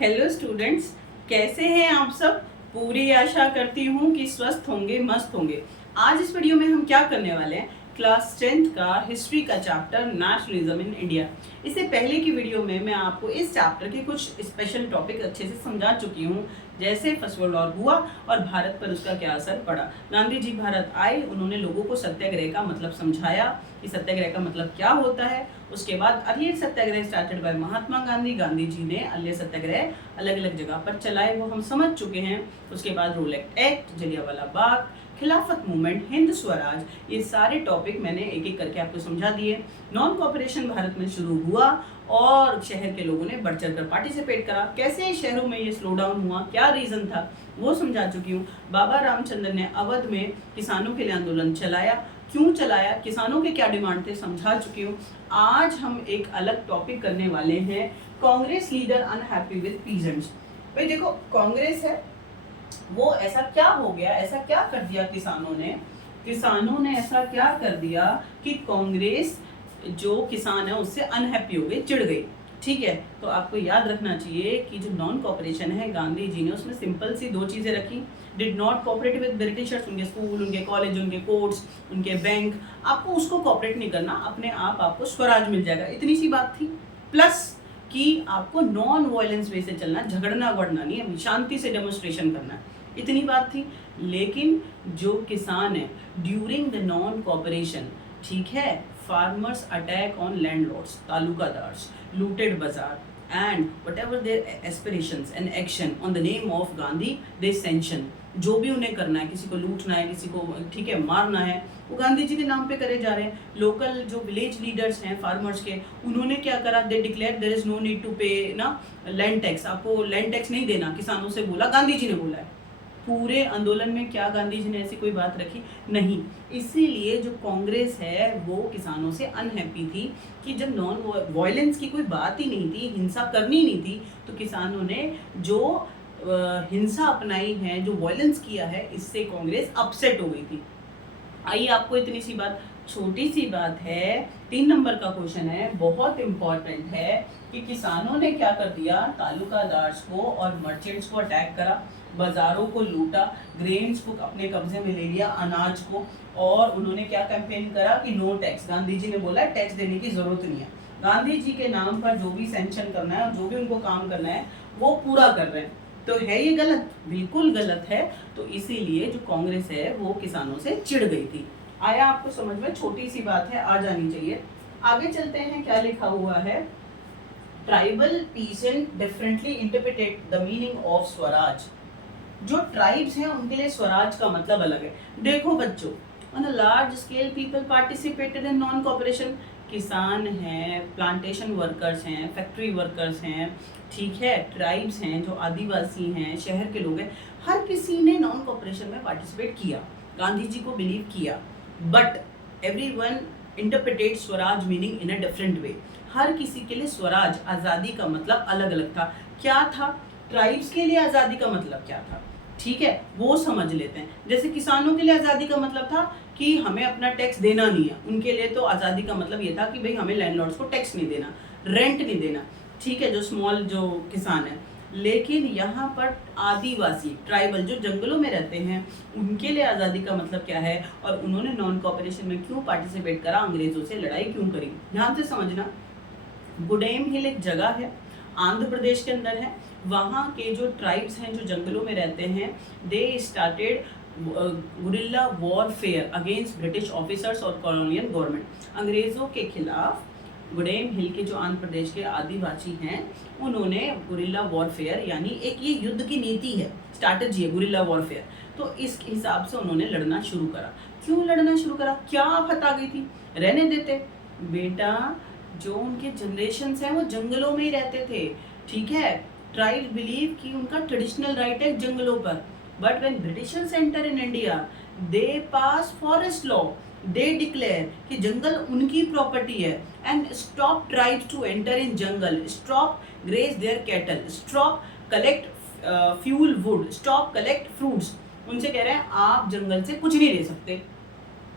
Hello students, कैसे हैं आप सब। पूरी आशा करती हूँ कि स्वस्थ होंगे, मस्त होंगे। आज इस वीडियो में हम क्या करने वाले हैं, क्लास 10th का हिस्ट्री का चैप्टर नेशनलिज्म इन इंडिया। इससे पहले की वीडियो में मैं आपको इस चैप्टर के कुछ स्पेशल टॉपिक अच्छे से समझा चुकी हूँ, जैसे फर्स्ट वर्ल्ड वॉर हुआ और भारत पर उसका क्या असर पड़ा। गांधी जी भारत आए, उन्होंने लोगों को सत्याग्रह का मतलब समझाया कि सत्याग्रह का मतलब क्या होता है। उसके बाद अरिहंत सत्याग्रह स्टार्टेड बाय महात्मा गांधी। गांधी जी ने अरिहंत सत्याग्रह अलग अलग जगह पर चलाए, वो हम समझ चुके हैं। उसके बाद रोलेक्ट एक्ट, जलियांवाला बाग, खिलाफत मूवमेंट, हिंद स्वराज, ये सारे टॉपिक मैंने एक एक करके आपको समझा दिए। नॉन कॉपरेशन भारत में शुरू हुआ और शहर के लोगों ने बढ़ चढ़ कर पार्टिसिपेट करा। कैसे शहरों में ये स्लो डाउन हुआ, क्या रीजन था, वो समझा चुकी हूँ। बाबा रामचंद्र ने अवध में किसानों के लिए आंदोलन चलाया, क्यों चलाया, किसानों के क्या डिमांड थे, समझा चुकी हूँ। आज हम एक अलग टॉपिक करने वाले हैं, Congress leader unhappy with peasants. भाई देखो, कांग्रेस है वो ऐसा क्या हो गया, ऐसा क्या कर दिया किसानों ने ऐसा क्या कर दिया कि कांग्रेस जो किसान है उससे अनहैप्पी हो गई, चिढ़ गई। ठीक है, तो आपको याद रखना चाहिए कि जो नॉन कॉपरेशन है, गांधी जी ने उसमें सिंपल सी दो चीजें रखी। Did not cooperate with Britishers, उनके स्कूल, उनके कॉलेज, उनके कोर्ट्स, उनके बैंक, आपको उसको कॉपरेट नहीं करना, अपने आप आपको स्वराज मिल जाएगा, इतनी सी बात थी। प्लस कि आपको नॉन वायलेंस वे से चलना, झगड़ना वगड़ना नहीं है, शांति से डेमोन्स्ट्रेशन करना है, इतनी बात थी। लेकिन जो किसान है ड्यूरिंग द नॉन कॉपरेशन, ठीक है, farmers attack on landlords, talukadars, looted bazaar, and whatever their aspirations and action on the name of Gandhi, they sanction। जो भी उन्हें करना है, किसी को लूटना है, किसी को ठीक है मारना है, वो गांधी जी के नाम पे करे जा रहे हैं। लोकल जो विलेज लीडर्स हैं फार्मर्स के, उन्होंने क्या करा, they declare there is no need to pay ना लैंड टैक्स, आपको लैंड टैक्स नहीं देना, किसानों से बोला, गांधी जी ने बोला है। पूरे आंदोलन में क्या गांधी जी ने ऐसी कोई बात रखी? नहीं। इसीलिए जो कांग्रेस है वो किसानों से अनहैप्पी थी कि जब नॉन वायलेंस की कोई बात ही नहीं थी, हिंसा करनी नहीं थी, तो किसानों ने जो हिंसा अपनाई है, जो वायलेंस किया है, इससे कांग्रेस अपसेट हो गई थी। आइए, आपको इतनी सी बात, छोटी सी बात है, 3 नंबर का क्वेश्चन है, बहुत इंपॉर्टेंट है कि किसानों ने क्या कर दिया, तालुकादार्स को और मर्चेंट्स को अटैक करा, बाजारों को लूटा, ग्रेन्स को अपने कब्जे में ले लिया, अनाज को, और उन्होंने क्या कैंपेन करा कि नो टैक्स। गांधी जी ने बोला टैक्स देने की जरूरत नहीं है, गांधी जी के नाम पर जो भी सैंक्शन करना है और जो भी उनको काम करना है वो पूरा कर रहे हैं। तो है ये गलत? बिल्कुल गलत है। तो इसीलिए जो कांग्रेस है वो किसानों से चिढ़ गई थी। आया आपको समझ में? छोटी सी बात है, आ जानी चाहिए। आगे चलते हैं, क्या लिखा हुआ है, tribal pheasant differently interpreted the meaning of Swaraj. जो ट्राइब्स हैं उनके लिए स्वराज का मतलब अलग है। देखो बच्चों, on a large scale people participated in non cooperation. किसान हैं, प्लांटेशन वर्कर्स हैं, फैक्ट्री वर्कर्स हैं, ठीक है, ट्राइब्स हैं, जो आदिवासी हैं, शहर के लोग हैं, हर किसी ने नॉन कॉपरेशन में पार्टिसिपेट किया, गांधी जी को बिलीव किया। But everyone interpreted swaraj meaning in a different way. हर किसी के लिए स्वराज, आज़ादी का मतलब अलग अलग था। क्या था? ट्राइब्स के लिए आज़ादी का मतलब क्या था, ठीक है, वो समझ लेते हैं। जैसे किसानों के लिए आज़ादी का मतलब था कि हमें अपना टैक्स देना नहीं है, उनके लिए तो आज़ादी का मतलब ये था कि भाई हमें लैंडलॉर्ड्स को टैक्स नहीं देना, रेंट नहीं देना, ठीक है, जो स्मॉल जो किसान है। लेकिन यहाँ पर आदिवासी, ट्राइबल, जो जंगलों में रहते हैं, उनके लिए आज़ादी का मतलब क्या है, और उन्होंने नॉन कॉपरेशन में क्यों पार्टिसिपेट करा, अंग्रेजों से लड़ाई क्यों करी। ध्यान से समझना। गुडेम हिल एक जगह है, आंध्र प्रदेश के अंदर है। वहाँ के जो ट्राइब्स हैं, जो जंगलों में रहते हैं, they started guerrilla warfare against British officers और कॉलोनियल गवर्नमेंट। अंग्रेज़ों के खिलाफ गुडेम हिल के जो आंध्र प्रदेश के आदिवासी हैं, उन्होंने गुरिल्ला वॉरफेयर, यानी एक ये युद्ध की नीति है, स्ट्रैटेजी है गुरिल्ला वॉरफेयर। तो इस हिसाब से उन्होंने लड़ना शुरू करा। क्यों लड़ना शुरू करा? क्या आफत आ गई थी? रहने देते बेटा, जो उनके जनरेशन्स हैं वो जंगलों में ही रहते थे, ठीक है। ट्राइब बिलीव कि उनका ट्रेडिशनल राइट है जंगलों पर। But when Britishers enter in India, they pass forest law, they declare कि जंगल उनकी प्रॉपर्टी है, and stop tribes to enter in jungle, stop graze their cattle, stop collect fuel wood, stop collect fruits. उनसे कह रहे हैं आप जंगल से कुछ नहीं ले सकते,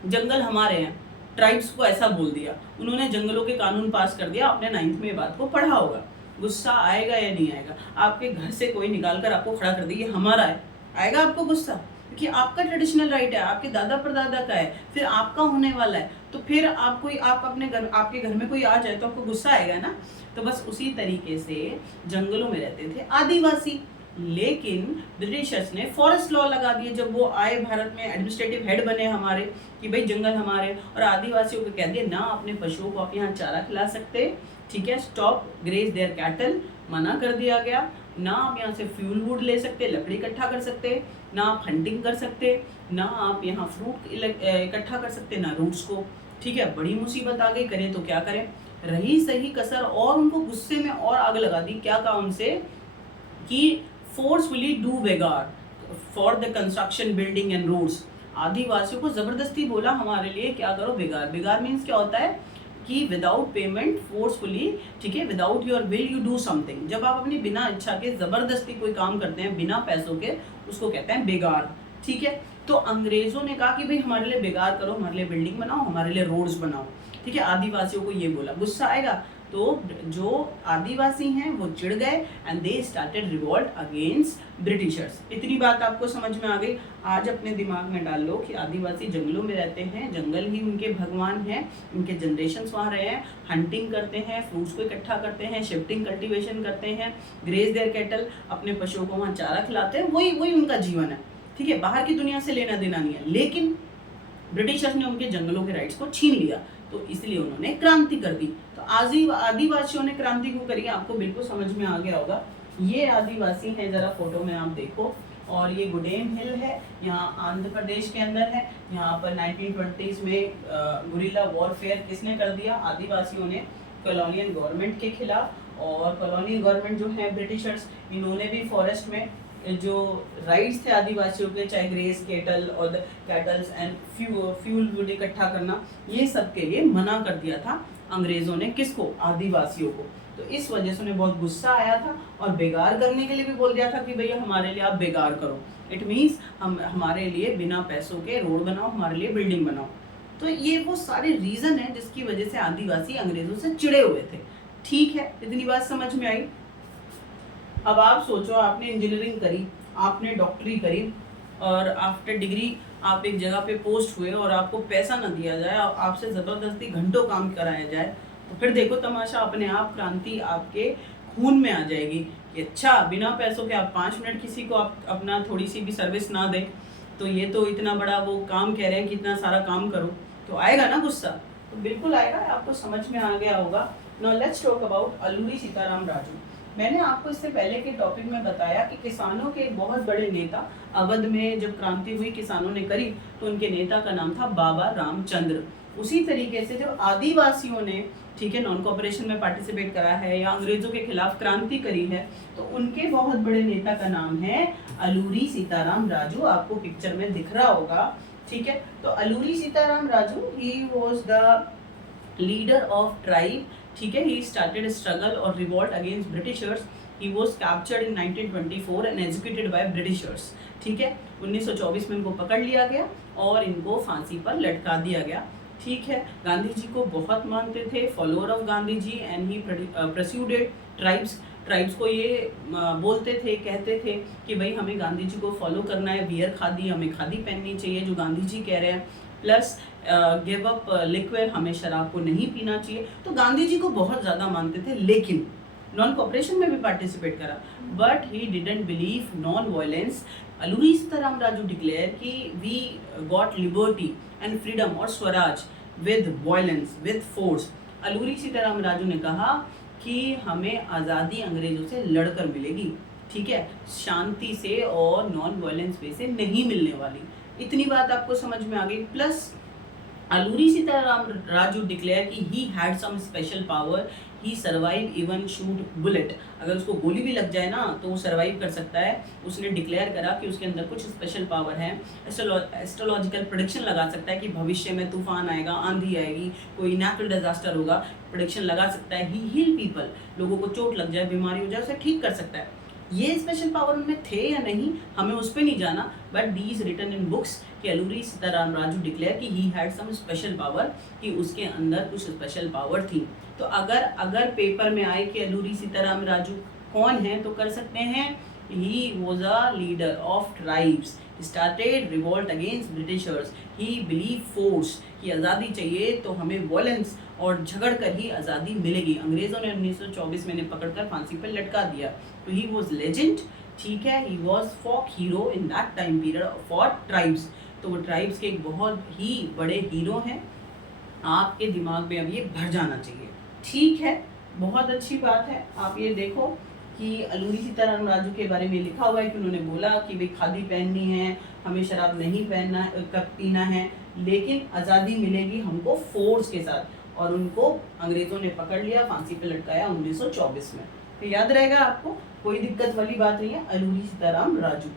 जंगल हमारे हैं। ट्राइब्स को ऐसा बोल दिया, उन्होंने जंगलों के कानून पास कर दिया। आपने 9th में ये बात को पढ़ा होगा। गुस्सा आएगा या नहीं आएगा? आपके घर से कोई निकाल कर आपको खड़ा कर दे, ये हमारा है, आएगा आपको गुस्सा? क्योंकि आपका ट्रेडिशनल राइट है, आपके दादा परदादा का है, फिर आपका होने वाला है, तो फिर आप अपने घर, आपके घर में कोई आ जाए तो आपको गुस्सा आएगा ना। तो बस उसी तरीके से जंगलों में रहते थे आदिवासी, लेकिन ब्रिटिशर्स ने फॉरेस्ट लॉ लगा दिए जब वो आए भारत में, एडमिनिस्ट्रेटिव हेड बने हमारे कि भाई जंगल हमारे, और आदिवासियों को कह दिया ना अपने पशुओं को आप यहाँ चारा खिला सकते, ठीक है, स्टॉप ग्रेज देयर कैटल, मना कर दिया गया, ना आप यहाँ से फ्यूल वुड ले सकते, लकड़ी इकट्ठा कर सकते, ना आप हंटिंग कर सकते, ना आप यहाँ फ्रूट इकट्ठा कर सकते, ना रूट्स को, ठीक है। बड़ी मुसीबत आ गई, करें तो क्या करें, रही सही कसर, और उनको गुस्से में और आग लगा दी। क्या कहा उनसे कि forcefully do begar for the construction building and roads. आदिवासियों को जबरदस्ती बोला हमारे लिए क्या करो, बेगार। बेगार मीन्स क्या होता है कि विदाउट पेमेंट फोर्सफुली, ठीक है, without your will you do something. जब आप अपनी बिना इच्छा के जबरदस्ती कोई काम करते हैं बिना पैसों के, उसको कहते हैं बेगार, ठीक है। तो अंग्रेजों ने कहा कि भाई हमारे लिए बेगार करो, हमारे लिए बिल्डिंग बनाओ, हमारे लिए रोड्स बनाओ, ठीक है। आदिवासियों को ये बोला, गुस्सा आएगा, तो जो आदिवासी हैं वो चिढ़ गए and they started revolt against Britishers. इतनी बात आपको समझ में आ गई। आज अपने दिमाग में डाल लो कि आदिवासी जंगलों में रहते हैं, जंगल ही उनके भगवान हैं, उनके जनरेशन्स वहाँ रहे हैं, हंटिंग करते हैं, फ्रूट्स को इकट्ठा करते हैं, शिफ्टिंग कल्टीवेशन करते हैं, ग्रेज देयर कैटल, अपने पशुओं को वहाँ चारा खिलाते हैं, वही उनका जीवन है, ठीक है। बाहर की दुनिया से लेना देना नहीं है। लेकिन ब्रिटिशर्स ने उनके जंगलों के राइट्स को छीन लिया, तो इसलिए उन्होंने क्रांति कर दी। तो आदिवासियों ने क्रांति क्यों करी, आपको बिल्कुल समझ में आ गया होगा। ये आदिवासी हैं, जरा फोटो में आप देखो, और ये गुडेम हिल है, यहाँ आंध्र प्रदेश के अंदर है। यहाँ पर 1920s में गुरिल्ला वॉरफेयर किसने कर दिया, आदिवासियों ने, कॉलोनियल गवर्नमेंट के खिलाफ। और कॉलोनियल गवर्नमेंट जो है ब्रिटिशर्स, इन्होंने भी फॉरेस्ट में जो राइट्स थे आदिवासियों के, चाहे ग्रेस केटल और कैटल्स एंड फ्यूल वुड इकट्ठा करना, ये सब के लिए मना कर दिया था अंग्रेजों ने। किसको, आदिवासियों को। तो इस वजह से उन्हें बहुत गुस्सा आया था, और बेगार करने के लिए भी बोल दिया था कि भैया हमारे लिए आप बेगार करो। इट मीन्स हमारे लिए बिना पैसों के रोड बनाओ, हमारे लिए बिल्डिंग बनाओ। तो ये वो सारे रीजन है जिसकी वजह से आदिवासी अंग्रेजों से चिड़े हुए थे, ठीक है। इतनी बात समझ में आई। अब आप सोचो, आपने इंजीनियरिंग करी, आपने डॉक्टरी करी, और आफ्टर डिग्री आप एक जगह पे पोस्ट हुए और आपको पैसा ना दिया जाए, आपसे ज़बरदस्ती घंटों काम कराया जाए, तो फिर देखो तमाशा, अपने आप क्रांति आपके खून में आ जाएगी कि अच्छा बिना पैसों के आप 5 मिनट किसी को आप अपना थोड़ी सी भी सर्विस ना दें, तो ये तो इतना बड़ा वो काम कह रहे हैं कि इतना सारा काम करो, तो आएगा ना गुस्सा। तो बिल्कुल आएगा, आपको समझ में आ गया होगा। Now let's talk about Alluri Sitarama Raju. मैंने आपको इससे पहले के टॉपिक में बताया कि किसानों के एक बहुत बड़े नेता, अवध में जब क्रांति हुई किसानों ने करी, तो उनके नेता का नाम था बाबा रामचंद्र। उसी तरीके से जब आदिवासियों ने, ठीक है, नॉन कॉपरेशन में पार्टिसिपेट करा है या अंग्रेजों के खिलाफ क्रांति करी है, तो उनके बहुत बड़े नेता का नाम है अल्लूरी सीताराम राजू। आपको पिक्चर में दिख रहा होगा, ठीक है। तो Alluri Sitarama Raju, he was the leader of tribe, ठीक है। ही स्टार्टेड स्ट्रगल और revolt against Britishers. He was captured in 1924 and executed by Britishers, ठीक है। 1924 में इनको पकड़ लिया गया और इनको फांसी पर लटका दिया गया, ठीक है। गांधी जी को बहुत मानते थे, follower of Gandhi ji, and he persuaded tribes को ये बोलते थे, कहते थे कि भाई हमें गांधी जी को फॉलो करना है, बियर खादी, हमें खादी पहननी चाहिए जो गांधी जी कह रहे हैं, प्लस गिव अप लिक्विड, हमें शराब को नहीं पीना चाहिए। तो गांधी जी को बहुत ज़्यादा मानते थे, लेकिन नॉन कॉपरेशन में भी पार्टिसिपेट करा, but he didn't believe non violence. Alluri Sitarama Raju declare कि we got liberty and freedom और swaraj with violence, with force. Alluri Sitarama Raju ने कहा कि हमें आज़ादी अंग्रेजों से लड़कर मिलेगी, ठीक है, शांति से और नॉन वायलेंस वे से नहीं मिलने वाली। इतनी बात आपको समझ में आ गई। प्लस अल्लूरी सीताराम राजू डिक्लेयर कि he had some special power, he survive even shoot bullet. अगर उसको गोली भी लग जाए ना तो वो सर्वाइव कर सकता है। उसने डिक्लेयर करा कि उसके अंदर कुछ स्पेशल पावर है। एस्ट्रोलॉजिकल प्रेडिक्शन लगा सकता है कि भविष्य में तूफान आएगा, आंधी आएगी, कोई नेचुरल डिजास्टर होगा, प्रेडिक्शन लगा सकता है। ही हील पीपल, लोगों को चोट लग जाए, बीमारी हो जाए, उसे ठीक कर सकता है। ये स्पेशल पावर उनमें थे या नहीं हमें उस पर नहीं जाना, but the is written in books कि अलूरी सीताराम राजू डिक्लेयर कि he had some special power, कि उसके अंदर कुछ स्पेशल पावर थी। तो अगर पेपर में आए कि अलूरी सीताराम राजू कौन है, तो कर सकते हैं he was a leader of tribes, started revolt against Britishers, he believe force, कि आज़ादी चाहिए तो हमें वॉलेंस और झगड़ कर ही आज़ादी मिलेगी। अंग्रेज़ों ने 1924 में पकड़कर फांसी पर लटका दिया। तो ही वॉज लेजेंड, ठीक है, he was folk hero in that time period for tribes. तो वो ट्राइब्स के एक बहुत ही बड़े हीरो हैं। आपके दिमाग में अब ये भर जाना चाहिए, ठीक है, बहुत अच्छी बात है। आप ये देखो कि अलूरी सीताराम राजू के बारे में लिखा हुआ है कि उन्होंने बोला कि भाई खादी पहननी है, हमें शराब नहीं पहनना कब पीना है, लेकिन आज़ादी मिलेगी हमको फोर्स के साथ। और उनको अंग्रेज़ों ने पकड़ लिया, फांसी पे लटकाया 1924 में। तो याद रहेगा आपको, कोई दिक्कत वाली बात नहीं है, अलूरी सीताराम राजू।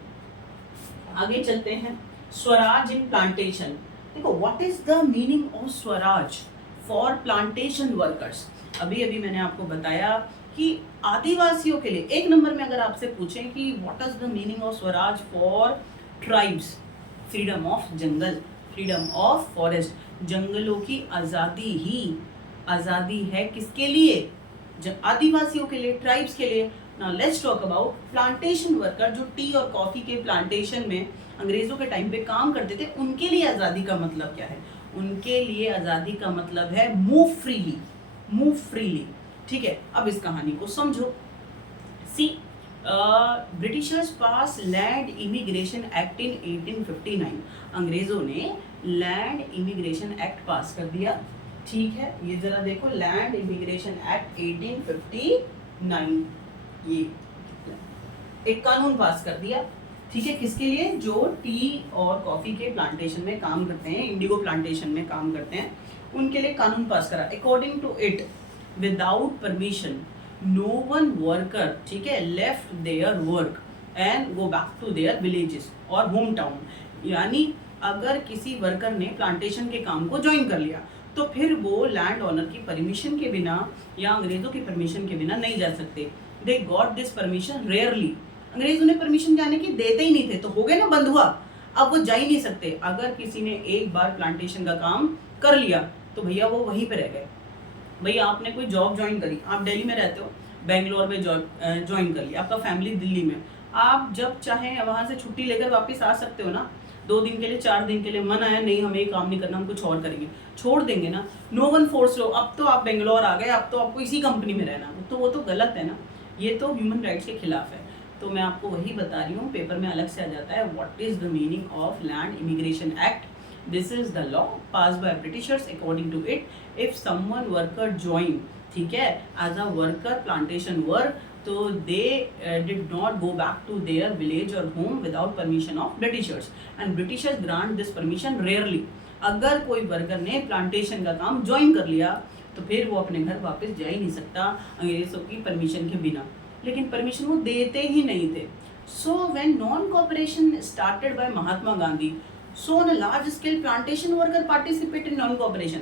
आगे चलते हैं, स्वराज इन प्लांटेशन। देखो, what is the meaning of Swaraj for plantation workers. अभी अभी मैंने आपको बताया कि आदिवासियों के लिए एक नंबर में अगर आपसे पूछें कि what is the meaning of Swaraj for tribes, freedom of jungle, freedom of forest, जंगलों की आज़ादी ही आज़ादी है किसके लिए, आदिवासियों के लिए, ट्राइब्स के लिए। Now let's talk about plantation worker, जो टी और कॉफ़ी के प्लांटेशन में अंग्रेज़ों के टाइम पे काम करते थे, उनके लिए आज़ादी का मतलब क्या है। उनके लिए आज़ादी का मतलब है मूव फ्रीली, मूव फ्रीली, ठीक है। अब इस कहानी को समझो। See, Britishers pass land immigration act in 1859। अंग्रेज़ों ने लैंड इमिग्रेशन एक्ट पास कर दिया, ठीक है। ये जरा देखो, लैंड इमिग्रेशन एक्ट 1859, ये एक कानून पास कर दिया, ठीक है। किसके लिए, जो टी और कॉफ़ी के प्लांटेशन में काम करते हैं, इंडिगो प्लांटेशन में काम करते हैं, उनके लिए कानून पास करा। According to it, without permission no one worker, ठीक है, left their work and go back to their villages और होम टाउन। यानी अगर किसी वर्कर ने प्लांटेशन के काम को ज्वाइन कर लिया, तो फिर वो लैंड ओनर की परमिशन के बिना या अंग्रेज़ों की परमिशन के बिना नहीं जा सकते। They got this permission rarely. अंग्रेज़ों ने परमिशन जाने की देते ही नहीं थे, तो हो गए ना, बंद हुआ, अब वो जा ही नहीं सकते। अगर किसी ने एक बार प्लांटेशन का काम कर लिया तो भैया वो वहीं पे रह गए। भैया आपने कोई जॉब ज्वाइन करी, आप दिल्ली में रहते हो, बेंगलोर में जॉब ज्वाइन कर लिया, आपका फैमिली दिल्ली में, आप जब चाहें वहाँ से छुट्टी लेकर वापस आ सकते हो ना, 2 दिन के लिए, 4 दिन के लिए। मन आया नहीं हमें ये काम नहीं करना, हम कुछ और करेंगे, छोड़ देंगे ना। नो वन फोर्स लो, अब तो आप बेंगलोर आ गए, अब तो आपको इसी कंपनी में रहना, तो वो तो गलत है ना, ये तो ह्यूमन राइट्स के खिलाफ है। तो मैं आपको वही बता रही हूँ, पेपर में अलग से आ जाता है, what is the meaning of land immigration act. This is the law pass by Britishers. According to it, if someone worker join, ठीक है, as a worker plantation work, तो they did not go back to their village और home without permission of Britishers, and Britishers grant this permission rarely. अगर कोई worker ने plantation का काम join कर लिया तो फिर वो अपने घर वापस जा ही नहीं सकता अंग्रेजों की परमिशन के बिना, लेकिन परमिशन वो देते ही नहीं थे। So when non cooperation started by Mahatma Gandhi, so on a large scale plantation worker participate in non cooperation.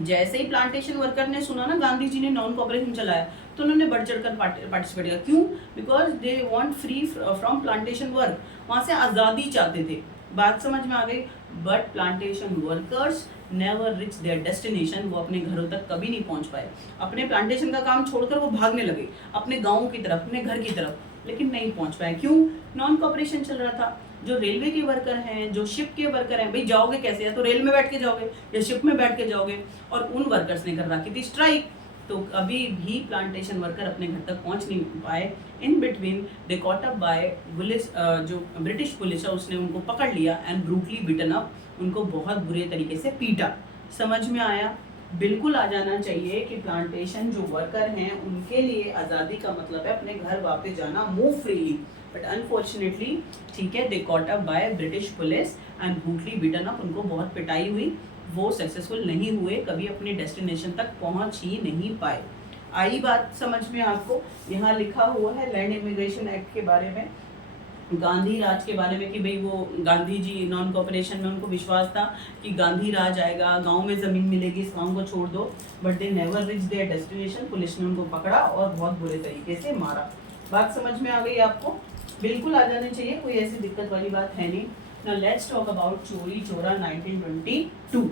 जैसे ही प्लांटेशन वर्कर ने सुना ना गांधी जी ने नॉन कोऑपरेशन चलाया, तो उन्होंने बढ़ चढ़कर पार्टिसिपेट किया। क्यों? Because they want free from plantation work, वहाँ से आज़ादी चाहते थे। बात समझ में आ गई? But plantation workers never rich there destination, वो अपने घरों तक कभी नहीं पहुँच पाए। अपने प्लांटेशन का काम छोड़कर वो भागने लगे अपने गाँव की तरफ, अपने घर की तरफ, लेकिन नहीं पहुँच पाए। क्यों? नॉन कोऑपरेशन चल रहा था। जो रेलवे के वर्कर हैं, जो शिप के वर्कर हैं, भाई जाओगे कैसे? या तो रेल में बैठ के जाओगे या शिप में बैठ के जाओगे, और उन वर्कर्स ने कर रखी थी स्ट्राइक, तो अभी भी प्लांटेशन वर्कर अपने घर तक पहुंच नहीं पाए। In between they caught up bye police, जो ब्रिटिश पुलिस है उसने उनको पकड़ लिया एंड ब्रूटली बिटन अप, उनको बहुत बुरे तरीके से पीटा। समझ में आया? बिल्कुल आ जाना चाहिए कि प्लांटेशन जो वर्कर हैं उनके लिए आज़ादी का मतलब है अपने घर वापस जाना, मूव फ्रीली। बट अनफॉर्चुनेटली, ठीक है, they caught up by British police and brutally beaten up, उनको बहुत पिटाई हुई, वो सक्सेसफुल नहीं हुए, कभी अपने डेस्टिनेशन तक पहुंच ही नहीं पाए। आई बात समझ में आपको? यहाँ लिखा हुआ है लैंड इमिग्रेशन एक्ट के बारे में, गांधी राज के बारे में, कि भाई वो गांधी जी नॉन कोऑपरेशन में उनको विश्वास था कि गांधी राज आएगा, गांव में ज़मीन मिलेगी, इस गांव को छोड़ दो, but they never rich there destination. Police ने उनको पकड़ा और बहुत बुरे तरीके से मारा। बात समझ में आ गई आपको? बिल्कुल आ जानी चाहिए, कोई ऐसी दिक्कत वाली बात है नहीं। नाउ लेट्स टॉक अबाउट चोरी चोरा 1922।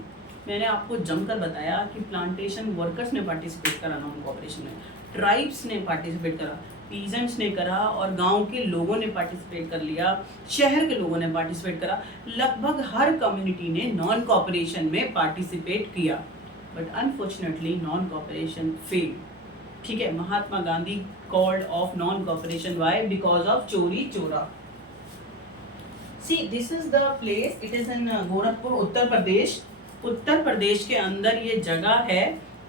मैंने आपको जमकर बताया कि प्लांटेशन वर्कर्स ने पार्टिसिपेट करा नॉन कोऑपरेशन में, ट्राइब्स ने पार्टिसिपेट करा, पीजेंट्स ने करा, और गांव के लोगों ने पार्टिसिपेट कर लिया, शहर के लोगों ने पार्टिसिपेट करा, लगभग हर कम्युनिटी ने नॉन कोऑपरेशन में पार्टिसिपेट किया। But unfortunately non cooperation fail. ठीक है, Mahatma Gandhi called off non cooperation, why? Because of Chauri Chaura. See this is the place, it is in Gorakhpur, Uttar Pradesh. Uttar Pradesh के अंदर ये जगह है,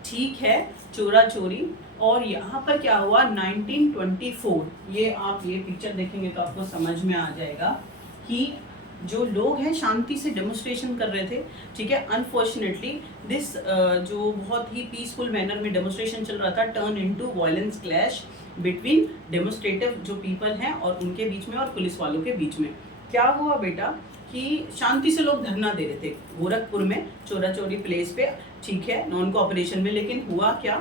ठीक है, चोरा चोरी। और यहाँ पर क्या हुआ 1924, ये आप ये पिक्चर देखेंगे तो आपको समझ में आ जाएगा कि जो लोग हैं शांति से डेमोन्स्ट्रेशन कर रहे थे, ठीक है। अनफॉर्चुनेटली दिस जो बहुत ही पीसफुल मैनर में डेमोन्स्ट्रेशन चल रहा था turn into violence clash between demonstrative जो पीपल हैं और उनके बीच में और पुलिस वालों के बीच में। क्या हुआ बेटा कि शांति से लोग धरना दे रहे थे गोरखपुर में चोरा चोरी प्लेस पे, ठीक है, नॉन कोऑपरेशन में। लेकिन हुआ क्या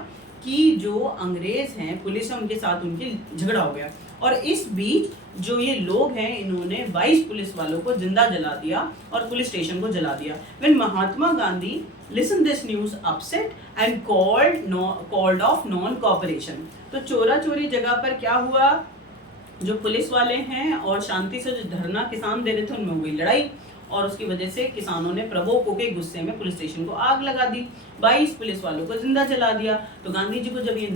कि जो अंग्रेज हैं, पुलिस है, उनके साथ उनकी झगड़ा हो गया, और इस बीच जो ये लोग हैं इन्होंने 22 पुलिस वालों को जिंदा जला दिया और पुलिस स्टेशन को जला दिया। When Mahatma Gandhi listen this news upset and called off non cooperation. तो चोरा चोरी जगह पर क्या हुआ, जो पुलिस वाले हैं और शांति से जो धरना किसान दे रहे थे उनमें हुई लड़ाई, और उसकी वजह से किसानों ने प्रवोक होकर गुस्से में पुलिस स्टेशन को आग लगा दी, 22 पुलिस वालों को जिंदा जला दिया। तो गांधी जी को जब ये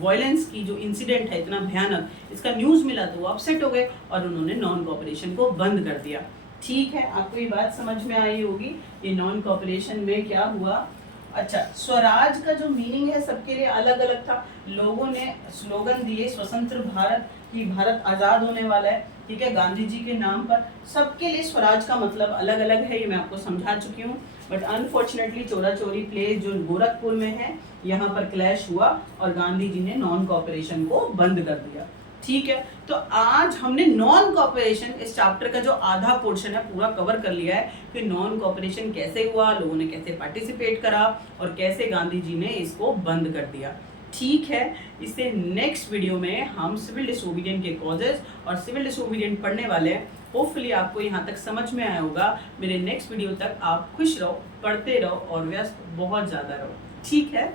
वायलेंस की जो इंसिडेंट है इतना भयानक, इसका न्यूज़ मिला तो वो अपसेट हो गए और उन्होंने नॉन कोऑपरेशन को बंद कर दिया। ठीक है, आपको ये बात समझ में आई होगी ये नॉन कोऑपरेशन में क्या हुआ। अच्छा, स्वराज का जो मीनिंग है सबके लिए अलग अलग था। लोगों ने स्लोगन दिए स्वतंत्र भारत की, भारत आज़ाद होने वाला है, ठीक है, गांधी जी के नाम पर। सबके लिए स्वराज का मतलब अलग अलग है, ये मैं आपको समझा चुकी हूँ। बट अनफॉर्चुनेटली चोरा चोरी प्लेस जो गोरखपुर में है, यहाँ पर क्लैश हुआ और गांधी जी ने नॉन कोऑपरेशन को बंद कर दिया। ठीक है, तो आज हमने नॉन कोऑपरेशन इस चैप्टर का जो आधा पोर्शन है पूरा कवर कर लिया है कि नॉन कोऑपरेशन कैसे हुआ, लोगों ने कैसे पार्टिसिपेट करा और कैसे गांधी जी ने इसको बंद कर दिया। ठीक है, इससे नेक्स्ट वीडियो में हम सिविल डिसोबीडियंट के कॉजेज और सिविल डिसोबीडियंट पढ़ने वाले हैं। होपफुली आपको यहाँ तक समझ में आया होगा। मेरे नेक्स्ट वीडियो तक आप खुश रहो, पढ़ते रहो और व्यस्त बहुत ज़्यादा रहो। ठीक है।